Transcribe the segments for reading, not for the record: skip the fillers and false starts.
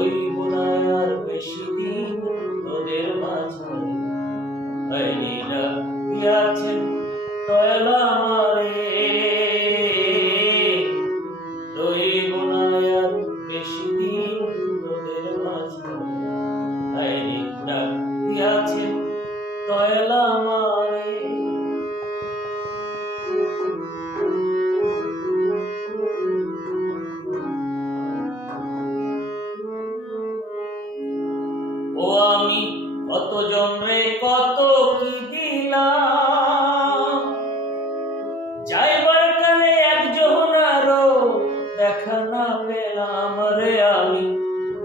রইব না আর বেশি দিন তোদের মাঝে। আইনি ডাকিয়াছেন দয়াল আমারে, রইব না আর বেশি দিন তোদের মাঝে। আইনি ডাকিয়াছেন দয়াল আমারে। ও আমি কত জন্মে কত কি দিলাম, যাইবার কালে একজনারও দেখা না পেলাম রে, আমি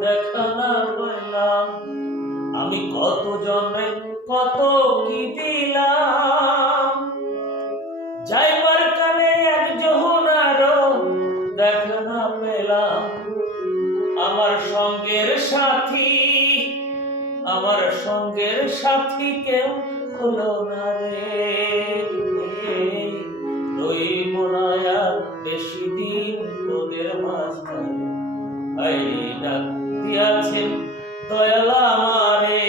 দেখা না পেলাম। আমি কত জন্মে কত কি দিলাম, যাইবার কালে একজনারও দেখা না পেলাম। আমার সঙ্গের সাথী, আমার সঙ্গের সাথী কেউ হলো না রে। রইব না আর বেশি দিন তোদের মাঝখানে। আইনি ডাকিয়াছেন দয়াল আমারে,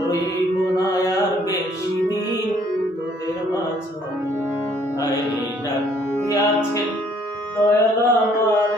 রইব না আর বেশি দিন তোদের মাঝখানে। আইনি ডাকিয়াছেন দয়াল আমারে।